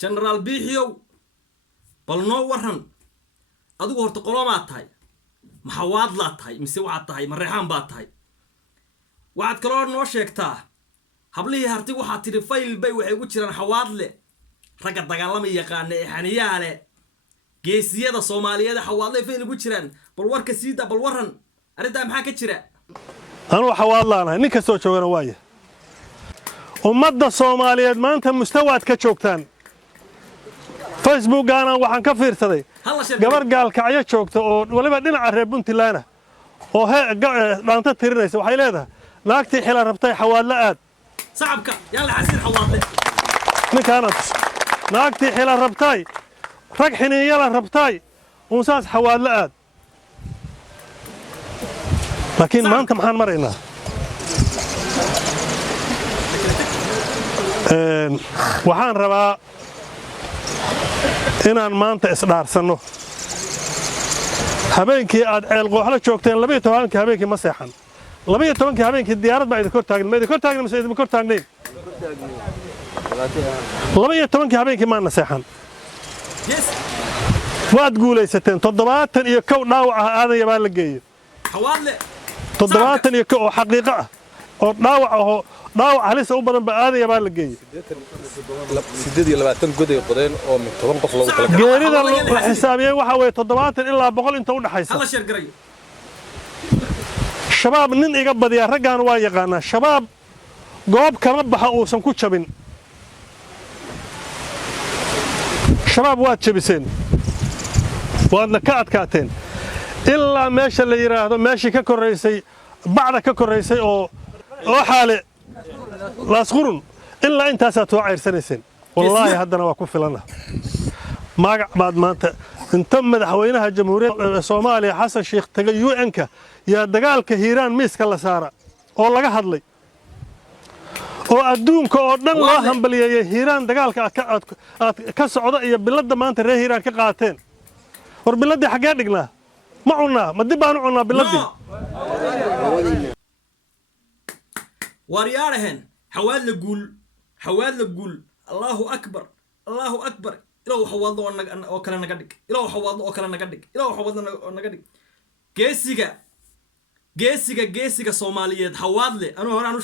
جنرال بيحيو بلنو ورن أدو هرت قلومات هاي محواد لا تهاي مسوعات تهاي مريحان بات هاي وعد كلور نوشيك تاه هبلي هرتي waxaa tiri fayl bay waxay ugu jiraan xawaadle raga dagaalamay yaqaan xaniyaale geesiyada Soomaaliyeed xawaadle fayl ugu jiraan bal warka siida bal waran arinta maxaa ka jira anu xawaadlaana ninka soo joogana waaya ummadda Soomaaliyeed maanta mustawaad ka joogtaan Facebook gaana waxaan ka fiirsaday gabar gaalkacyo joogta oo waliba dhinaca reer Puntland oo dhaanta tirinaysa waxay leedahay naagtii xila rabtay xawaadle aad صعبك يلا عسير حواضلي نكانت ناقتي حيلا ربطاي رقحني يلا ربطاي ومساس حوال لآد لكن ما أنت محان مرينا وحان ربا إنان ما أنت إصدار سنو هبينكي القوحلة شوكتين لبيتو هانك هبينكي مسيحان لبيت طبعاً هبينك الديارات بعد كور تاجن ما كور تاجن مسجد بكور تاجنين لبيت طبعاً هبينك ما نسيحن واد قولي ستين تضباط يكون نوع هذا يبان لقيه حوالي تضباط يكون حقيقة أو نوع لسه أوبرا بهذا يبان لقيه سيدي لما تنقدي قدين أو من تنقف لو كلا جريدة الحسابية وحوي تضباط إلا بقول أنت ولا حيسا الله شر قريب شباب نين iga badiya raggan waa yaqaana shabaab goob kama baxa oo san ku jabin shabaab waa jabiseen waadna ka adkaateen ilaa meesha la yiraahdo meeshii ka koreysay bacda ka koreysay oo xaale laasqurun ilaa intaas aad soo ceyrsanayeen wallahi haddana waa ku filana magac baad maanta inta madaxweynaha jamhuuriyadda Soomaaliya Xasan Sheekh tagay UN-ka yaa dagaalka Hiiraan miiska la saara oo laga hadlay oo adduunka oo dhan loo hambaliyay Hiiraan dagaalka ka socda iyo biladda maanta reer Hiiraan ka qaateen war biladda xagee dhignaa ma cunaa ma dib aan u cunaa biladda waryaarahan xawaad la guul Allahu akbar إلى حوض أو كلا نقدك إلى حوض أو كلا نقدك إلى حوض نقدك جيسيكا صومالية حوض لي أنا هرانو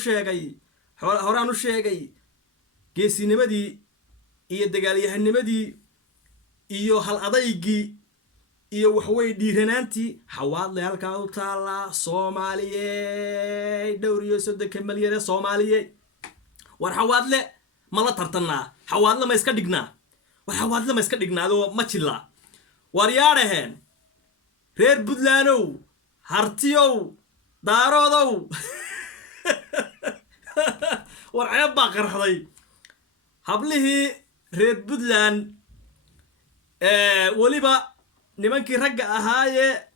شيء جاي جيسي نمدي يدقالي هالنمدي إيو هالأضيقي إيو وحوي ديرنانتي حوض لي هالكاو تالا صومالية دوريو سودك مليانة صومالية ورحوض لي ما لا ترتنا حوض لي ما يسكدقنا وحواد لما يسكت إجنادو ما تشلا وريارهن رير بدلانو هرتيو دارودو ورعيب باقر حضي هبله رير بدلان وليبا نمانكي رقا هاي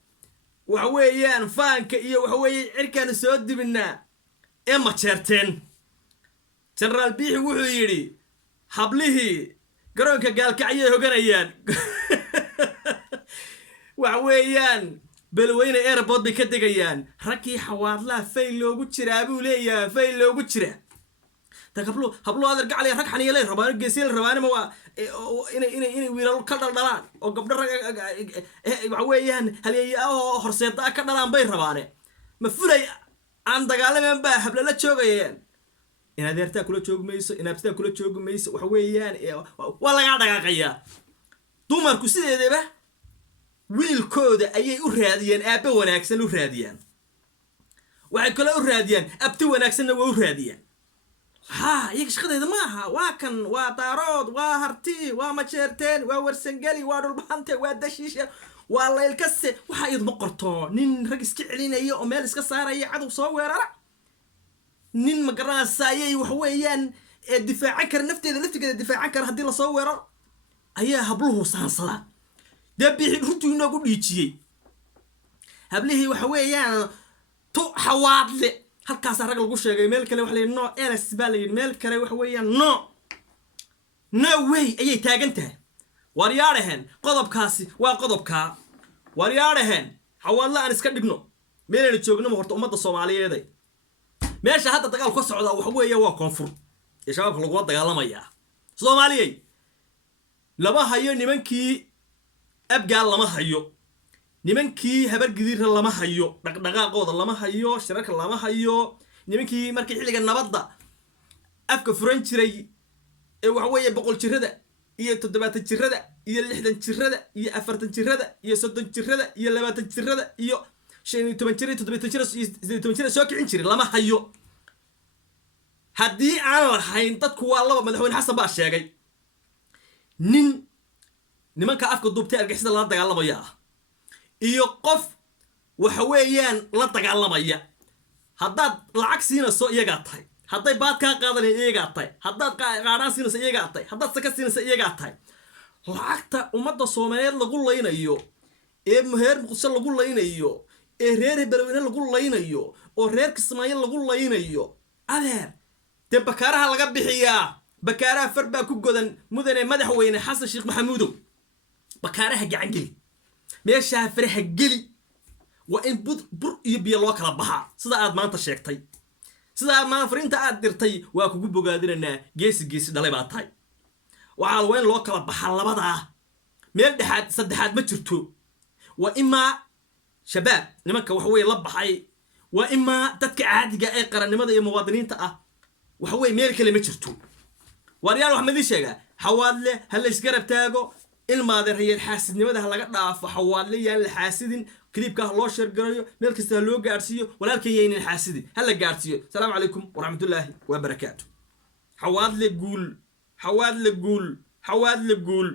وحويان فانك إيو وحوي عركان سودي منا إما تشارتين جنرال بيحي وحو يري هبله garoonka gaalkacyo hoganayaan waxweeyaan balweyne airport bay ka degayaan rakii xawaadlaha fayl loogu jiraa buu leeyahay fayl loogu jira takablo hablo adeer gaclay rag xaniilay rabaan geesiyal rabaanima waa inay wiilal ka dhaldhalaan oo gabdho waxweeyaan halyeeyaa oo horseeda ka dhalaan bay rabaane ma fulay aan dagaalamaan baa habla la joogayeen إن هذا يرتاح كله شوق ميس إن أبتدأ كله شوق ميس وحويان ولا قاعد قاقيا تومر كسيدة ده به ويل كود أي أوراديان أبى وناكسن أوراديان وعند كل أوراديان أبتى وناكسن وأوراديان ها يكش خذ هذا معها واكن وطارود وهرتي ومشيرتين وورسنجلي وربحانته ودشيشة والله الكسة وحيد بقرطه نين رجس كعلينا أيه أمال إسكسارة أيه عدو صور نين مقراص أيه وحويان الدفاع عنكر نفتي كده الدفاع عنكر هدي له صور أيه هبله صاصلا ده بيحطوا ينقول يجي هبله وحويان تو حواضل halkaas rag lagu sheegay meel kale wax leeyahay no ls balay meel kale wax weeyaan no way ayay taagan tahay waryaarahan qodobkaasi waa qodobka waryaarahan xawaadla aan iska dhigno meelana joogno horta ummadda Soomaaliyeed meesha hadda dagaal ka socda wax weeyaa waa koonfur ee shabaabka lagu dagaalamaya Soomaaliyeed lama hayo nimankii abgaal lama hayo nimankii habargidirna lama hayo dhaqdhaqaaqooda lama hayo shirarka lama hayo nimankii markii xilliga nabadda afka furan jiray ee waxa weeye 100 jirada iyo 70 jirada iyo 60 jirada iyo 40 jirada iyo 30 jirada iyo 20 jirada iyo 15 jirada 17 jirada iyo 18 jirada soo kicin jiray lama hayo haddii aan lahayn dadku waa laba madaxweyne xasan baa sheegay nimanka afka duubtay argixisada la dagaalamaya iyo qof waxa weeyaan la dagaalamaya haddaad lacag siinayso iyaga tahay hadday baad ka qaadanay iyaga tahay haddaad qaadaan siinayso iyaga tahay haddaad saka siinayso iyaga tahay lacagta ummadda Soomaaliyeed lagu leynayo ee meher muqdisho lagu leynayo ee reer Beledweyne lagu leynayo oo reer Kismaayo lagu leynayo adeer de bakaaraha laga bixiyaa bakaaraha farbaa ku godan mudane madaxweyne xasan sheekh maxamuud bakaaraha gacan geli meesha faraha geli waa in bur iyo biyo loo kala baxaa sida aad maanta sheegtay sida ma fariinta aad dirtay waa kugu bogaadinana geesi dhalay baa tahay waxa weyn loo kala baxaa labada meel dhaxad saddexaad ma jirto waa ima shabaab nimanka wax weey la baxay waa ima dadka caadiga ee qarannimada iyo muwaadiniinta ah wax weey meel kale ma jirto wariyaan wax madii sheega xawaadle hal isgarab taago ilmaade reer xaasidnimada laga dhaafo xawaadle yaan la xaasidin klibka loo sheergarayo meel kasta loo gaarsiyo walaalkay yeeynin xaasidin hal gaarsiyo salaamu calaykum wa rahmatullaahi wa barakaatuh xawaadle guul